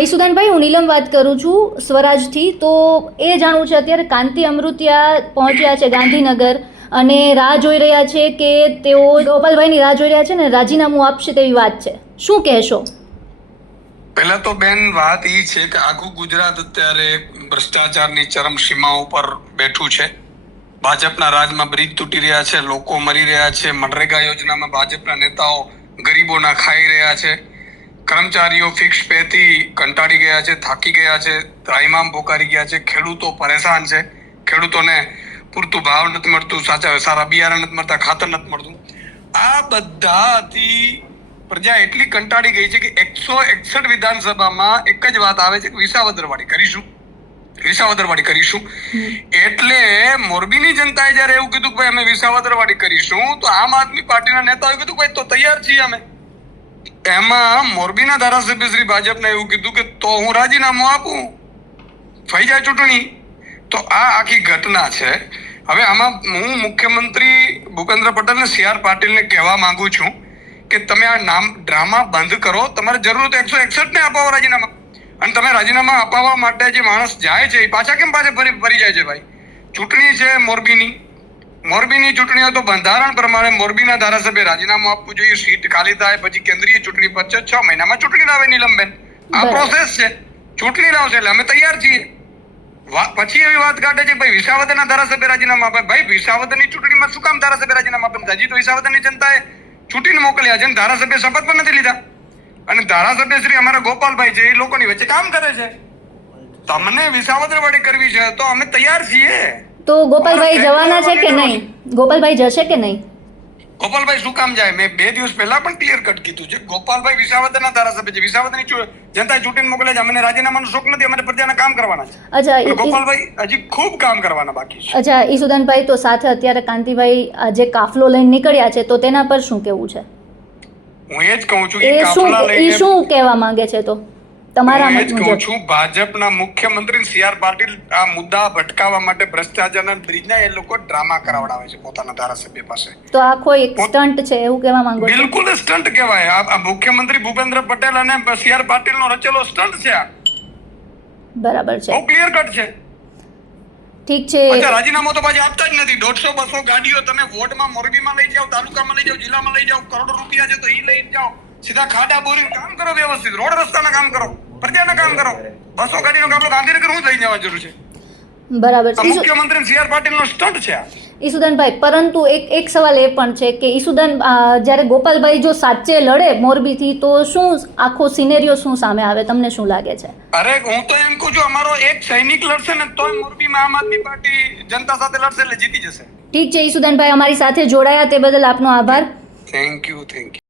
ઈસુદાનભાઈ, હું નીલમ વાત કરું છું સ્વરાજથી. તો એ જાણવું છે અત્યારે કાંતિ અમૃતિયા પહોંચ્યા છે ગાંધીનગર અને રાહ જોઈ રહ્યા છે કે તેઓ ગોપાલભાઈની રાહ જોઈ રહ્યા છે ને રાજીનામું આપશે તેવી વાત છે. શું કહેશો? પહેલા તો બેન વાત એ છે કે આખું ગુજરાત અત્યારે ભ્રષ્ટાચારની ચરમ સીમા ઉપર બેઠું છે. ભાજપના રાજમાં બ્રિજ તૂટી રહ્યા છે, લોકો મરી રહ્યા છે, મનરેગા યોજનામાં ભાજપના નેતાઓ ગરીબોના ખાઈ રહ્યા છે. કર્મચારીઓ ફિક્સ પે થી કંટાળી ગયા છે થાકી ગયા છે ત્રાહિમામ પોકારી ગયા છે. ખેડૂતો પરેશાન છે. ખેડૂતોને પૂરતું ભાવ નથી મળતું સાચા સારા બિયારણ નથી મળતા ખાતર નથી મળતું. આ બધાથી પ્રજા એટલી કંટાળી ગઈ છે કે એકસો એકસઠ વિધાનસભામાં એક જ વાત આવે છે કે વિસાવદરવાડી કરીશું. વિસાવદરવાડી કરીશું. એટલે મોરબીની જનતાએ જ્યારે એવું કીધું કે ભાઈ અમે વિસાવદરવાડી કરીશું તો આમ આદમી પાર્ટીના નેતાઓએ કીધું કે ભાઈ તો તૈયાર છીએ અમે. એમાં મોરબીના ધારાસભ્ય શ્રી ભાજપને એવું કીધું કે તો હું રાજીનામું આપું. થઈ જાય ચૂંટણી. તો આ આખી ઘટના છે. હવે આમાં હું મુખ્યમંત્રી ભૂપેન્દ્ર પટેલને સી આર પાટીલને કહેવા માંગુ છું કે તમે આ નામ ડ્રામા બંધ કરો. તમારે જરૂર તો એકસો એકસઠ ને અપાવો રાજીનામા. અને તમે રાજીનામા અપાવવા માટે જે માણસ જાય છે એ પાછા કેમ પાછા ફરી ફરી જાય છે ભાઈ? ચૂંટણી છે મોરબીની. મોરબીની ચૂંટણીઓ તો બંધારણ પ્રમાણે મોરબીના ધારાસભ્ય રાજીનામું આપવું જોઈએ સીટ ખાલી થાય પછી કેન્દ્રીય ચૂંટણી પચે છ મહિનામાં ચૂંટણી લાવે નીલમબેન. આ પ્રોસેસ છે. ચૂંટણી લાવશે એટલે અમે તૈયાર છીએ. પછી એવી વાત કાઢે છે ભાઈ વિસાવદરના ધારાસભ્ય રાજીનામા આપે. ભાઈ વિસાવદરની ચૂંટણીમાં શું કામ ધારાસભ્ય રાજીનામું આપે? હજી તો વિસાવદરની જનતાએ ચૂંટીને મોકલ્યા છે અને ધારાસભ્ય શપથ પણ નથી લીધા. અને ધારાસભ્ય શ્રી અમારા ગોપાલભાઈ છે એ લોકોની વચ્ચે કામ કરે છે. તમને વિસાવદર કરવી છે તો અમે તૈયાર છીએ. તો ગોપાલભાઈ જવાના છે કે નહીં? ગોપાલભાઈ જશે કે નહીં? ગોપાલભાઈ શું કામ જાય? મેં બે દિવસ પહેલા પણ ક્લિયર કટ કીધું છે. ગોપાલભાઈ વિસાવદરના ધારાસભ્ય છે. વિસાવદરની જનતાએ ચૂંટીને મોકલે છે. અમને રાજીનામાનો શોખ નથી. અમારે પ્રજાના કામ કરવાના છે. અચ્છા ગોપાલભાઈ હજી ખૂબ કામ કરવાના બાકી છે. અચ્છા ઈસુદાનભાઈ તો સાથે અત્યારે કાંતિભાઈ આ જે કાફલો લઈને નીકળ્યા છે તો તેના પર શું કેવું છે? હું એ જ કહું છું એ કાફલા લઈને શું કહેવા માંગે છે તો? તમારા મત મુજબ. છું ભાજપના મુખ્યમંત્રી સી આર પાટીલ આ મુદ્દા ભટકાવવા માટે ભ્રષ્ટાચારના બ્રિજના એ લોકો ડ્રામા કરાવડાવે છે પોતાના ધારાસભ્ય પાસે. તો આખો એક સ્ટન્ટ છે એવું કહેવા માંગો છો? બિલકુલ સ્ટન્ટ કહેવાય. આ મુખ્યમંત્રી ભૂપેન્દ્ર પટેલ અને સી આર પાટીલ નો રચેલો સ્ટન્ટ છે આ. બરાબર છે. બહુ ક્લિયર કટ છે. ઠીક છે. રાજીનામું તો પાછી આપતા જ નથી. દોઢસો બસો ગાડીઓ તમે વોર્ડમાં મોરબીમાં લઈ જાઓ તાલુકામાં લઈ જાઓ જિલ્લામાં લઈ જાઓ કરોડો રૂપિયા છે તો ઈ લઈ જાઓ. સીધા ખાડા બોરી કામ કરો વ્યવસ્થિત. રોડ રસ્તાના કામ કરો પ્રજાના કામ કરો. બસો ગાડીનો કામ ગાંધીનગર હું લઈ જવા જરૂર છે? બરાબર. છે મુખ્યમંત્રી સી આર પાટીલ નો સ્ટન્ટ છે ઈસુદાનભાઈ પરંતુ એક એક સવાલ એ પણ છે કે ઈસુદાન જ્યારે ગોપાલભાઈ જો સાચે લડે મોરબીથી તો શું આખો સિનેરિયો શું સામે આવે? તમને શું લાગે છે? અરે હું તો એમ કહું છું અમારો એક સૈનિક લડશે ને તો મોરબીમાં આમ આદમી પાર્ટી જનતા સાથે લડશે એટલે જીતી જશે. ઠીક છે ઈસુદાનભાઈ અમારી સાથે જોડાયા તે બદલ આપનો આભાર. Thank you thank you